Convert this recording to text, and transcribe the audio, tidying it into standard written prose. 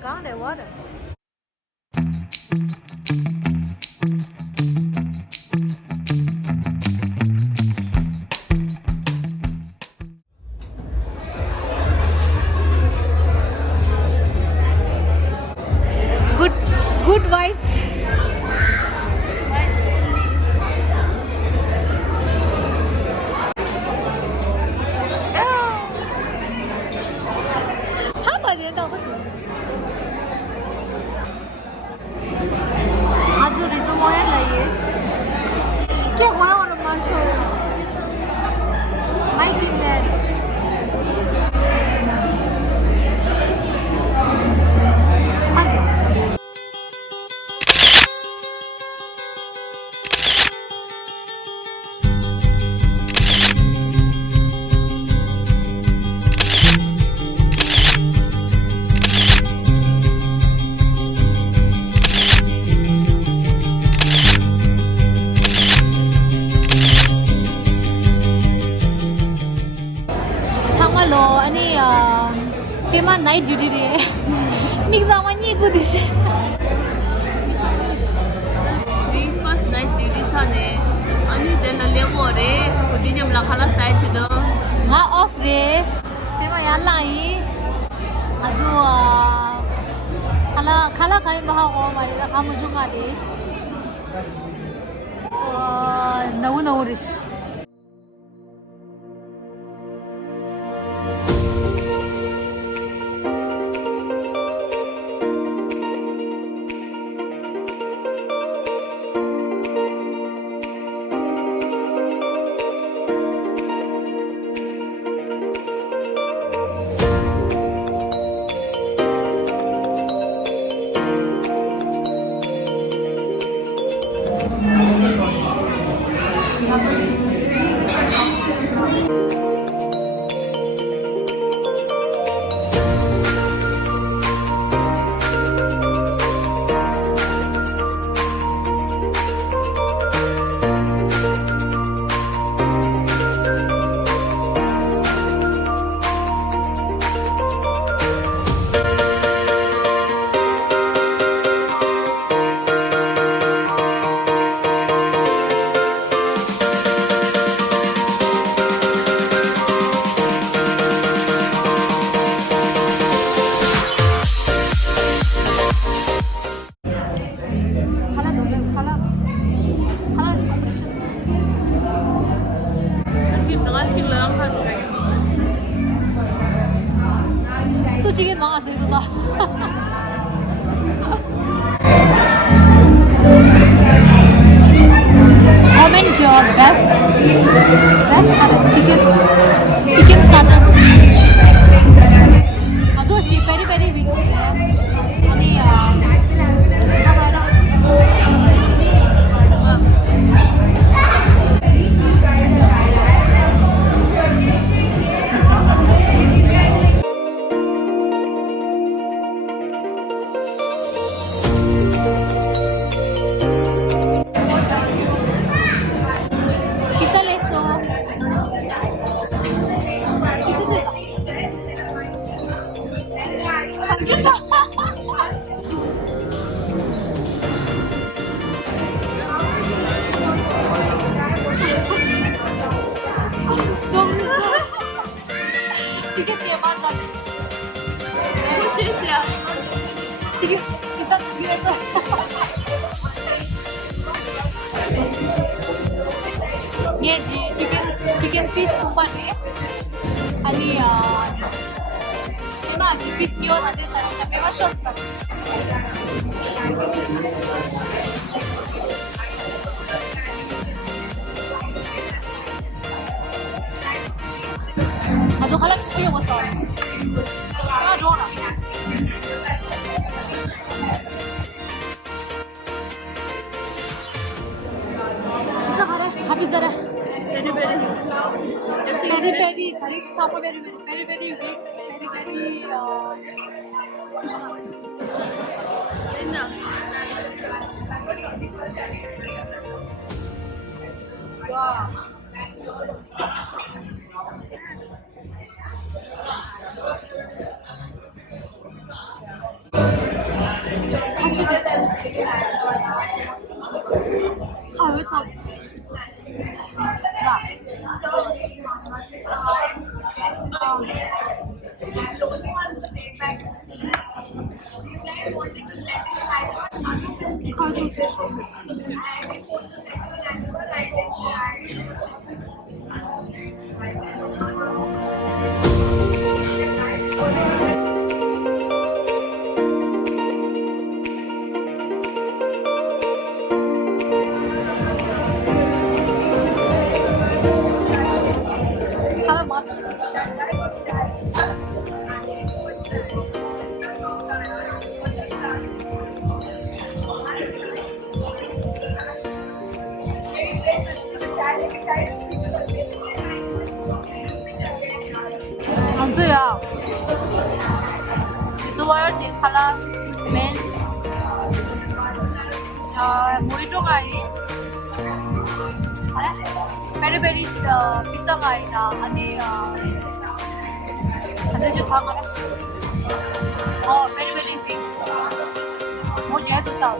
Gone the water. Good vibes. 아주 Reservoire 라이스. क्या हुआ और मार्शल? माइक इन 상말로 아니 비만 나이트 듀티래. 믹사만이 고디시. First night duty thane ani den le gore odi jam la khala sai chido nga off re bima ya lai aju khala kai ba ho mari ra khamu junga des nau rish 솔직히 나가서 이거다. Comment your best chicken starter. Also die peri wings. 아니 지금 뒤에 맞아. 실시야. 지금 비싼 위에서. 얘 지금 피스 수만에 아니야. 나 지금 피스 니온 안 돼서 나 매마 쇼스다. 아주 갈라지 보여봤어. 아 좋아라. 진짜 가래. 가비 잘해. 베리 다리 사파 베리 윙스 베리 와. 같이 됐어. 아, 왜 저. 야. 사람 많았어. 안수야. Reservoir di color men mỗi trong ngày very very pizza ngày là anh ấy anh ấy chịu khó very very big một nhé tôi tao